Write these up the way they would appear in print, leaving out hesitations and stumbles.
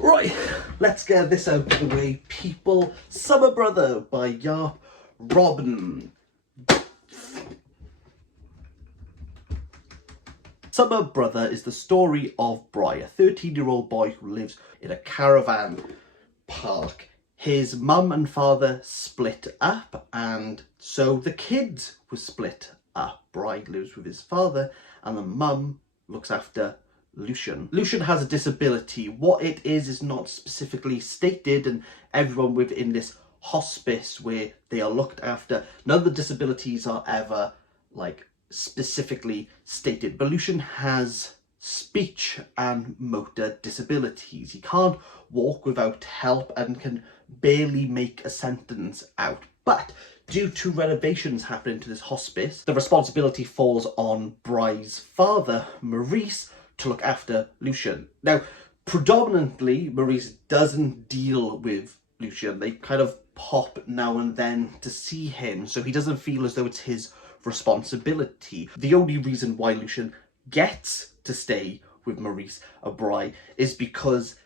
Right, let's get this out of the way, people. Summer Brother by Jaap Robben. Summer Brother is the story of Bry, a 13-year-old boy who lives in a caravan park. His mum and father split up, and so the kids were split up. Bry lives with his father, and the mum looks after Lucian. Lucian has a disability. What it is not specifically stated, and everyone within this hospice where they are looked after, none of the disabilities are ever specifically stated. But Lucian has speech and motor disabilities. He can't walk without help and can barely make a sentence out. But due to renovations happening to this hospice, the responsibility falls on Bry's father, Maurice, to look after Lucian. Now, predominantly, Maurice doesn't deal with Lucian. They kind of pop now and then to see him, so he doesn't feel as though it's his responsibility. The only reason why Lucian gets to stay with Maurice and Bry is because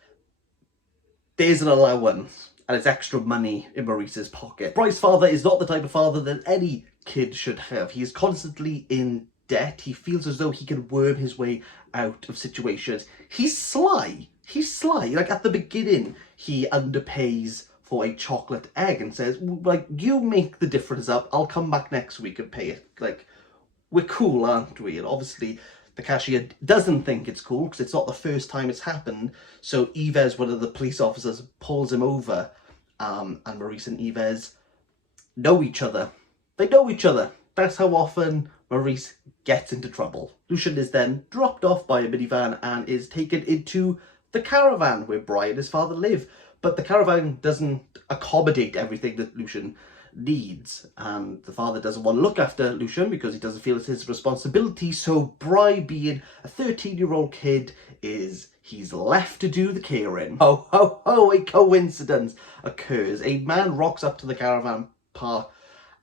there's an allowance and it's extra money in Maurice's pocket. Bry's father is not the type of father that any kid should have. He is constantly in debt. He feels as though he can worm his way out of situations. He's sly. Like at the beginning, he underpays for a chocolate egg and says, you make the difference up, I'll come back next week and pay it. We're cool, aren't we? And obviously the cashier doesn't think it's cool because it's not the first time it's happened. So Yves, one of the police officers, pulls him over, and Maurice and Yves know each other. They know each other. That's how often Maurice gets into trouble. Lucian is then dropped off by a minivan and is taken into the caravan where Bry and his father live. But the caravan doesn't accommodate everything that Lucian needs, and the father doesn't want to look after Lucian because he doesn't feel it's his responsibility. So Bry, being a 13-year-old kid, he's left to do the caring. Ho ho ho, a coincidence occurs. A man rocks up to the caravan park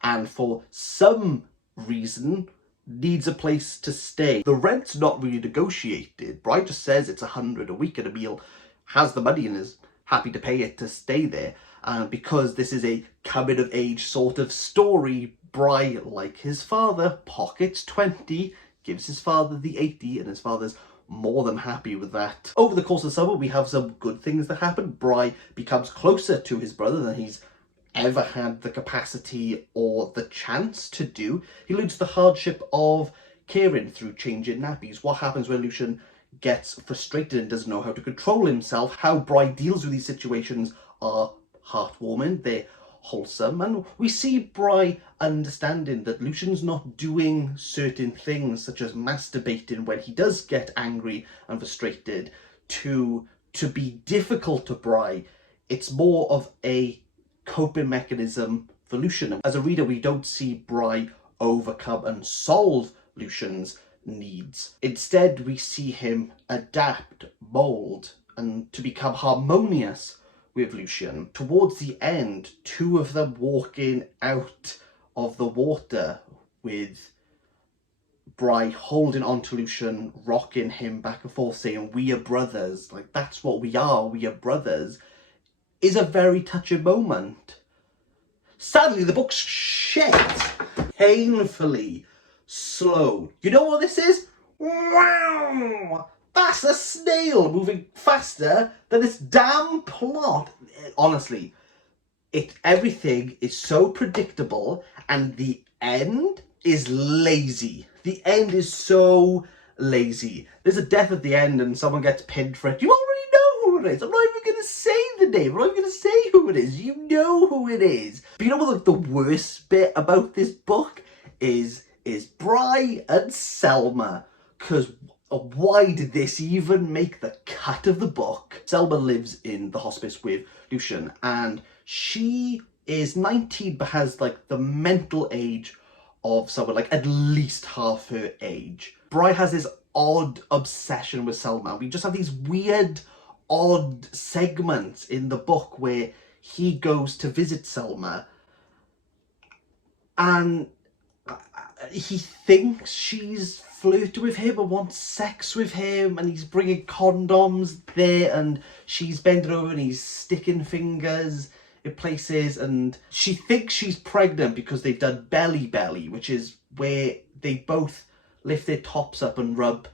and for some reason needs a place to stay. The rent's not really negotiated. Bry just says it's $100 a week and a meal, has the money and is happy to pay it to stay there. And because this is a coming of age sort of story, Bry, like his father, pockets 20, gives his father the 80, and his father's more than happy with that. Over the course of the summer, we have some good things that happen. Bry becomes closer to his brother than he's ever had the capacity or the chance to do. He learns the hardship of caring through changing nappies. What happens when Lucian gets frustrated and doesn't know how to control himself. How Bry deals with these situations are heartwarming, they're wholesome, and we see Bry understanding that Lucian's not doing certain things such as masturbating when he does get angry and frustrated to be difficult to Bry. It's more of a coping mechanism for Lucian. As a reader, we don't see Bry overcome and solve Lucian's needs. Instead, we see him adapt, mould, and to become harmonious with Lucian. Towards the end, two of them walking out of the water with Bry holding on to Lucian, rocking him back and forth, saying, "We are brothers," that's what we are brothers, is a very touching moment. Sadly, the book's shit. Painfully slow. You know what this is? Wow! That's a snail moving faster than this damn plot. Honestly, everything is so predictable, and the end is lazy. The end is so lazy. There's a death at the end and someone gets pinned for it. You already know who it is. I'm not even going to say the name. I'm not even going to say who it is. You know who it is. But you know what the worst bit about this book is Bry and Selma. Because why did this even make the cut of the book? Selma lives in the hospice with Lucian, and she is 19 but has the mental age of someone at least half her age. Bry has this odd obsession with Selma. We just have these weird, odd segments in the book where he goes to visit Selma, and he thinks she's flirting with him and wants sex with him, and he's bringing condoms there, and she's bending over and he's sticking fingers in places, and she thinks she's pregnant because they've done belly, which is where they both lift their tops up and rub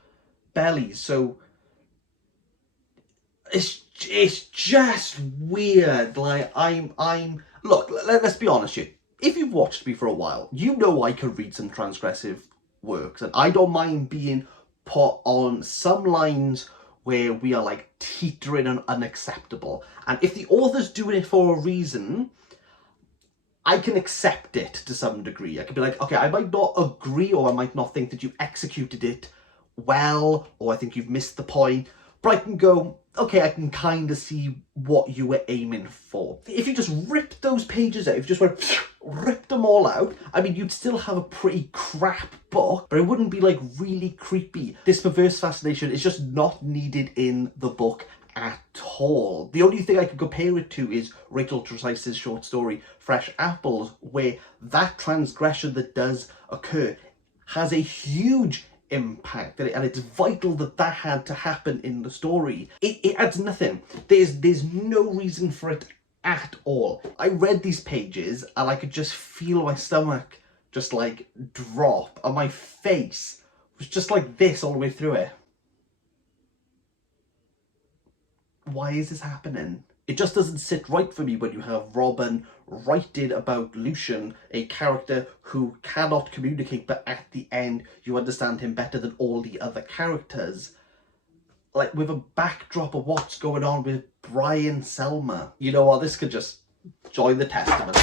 bellies. So it's just weird. Like, look, let's be honest here. If you've watched me for a while, you know I can read some transgressive works, and I don't mind being put on some lines where we are like teetering and unacceptable. And if the author's doing it for a reason, I can accept it to some degree. I can be like, okay, I might not agree, or I might not think that you executed it well, or I think you've missed the point, but I can go, okay, I can kind of see what you were aiming for. If you just ripped those pages out, if you just went, ripped them all out, I mean, you'd still have a pretty crap book, but it wouldn't be like really creepy. This perverse fascination is just not needed in the book at all. The only thing I can compare it to is Rachel Tresise's short story, Fresh Apples, where that transgression that does occur has a huge impact, and it's vital that that had to happen in the story. It adds nothing. There's no reason for it at all. I read these pages and I could just feel my stomach just like drop, and my face was just like this all the way through it. Why is this happening? It just doesn't sit right for me when you have Robben writing about Lucian, a character who cannot communicate, but at the end you understand him better than all the other characters. Like, with a backdrop of what's going on with Brian Selma. You know what, this could just join the testament.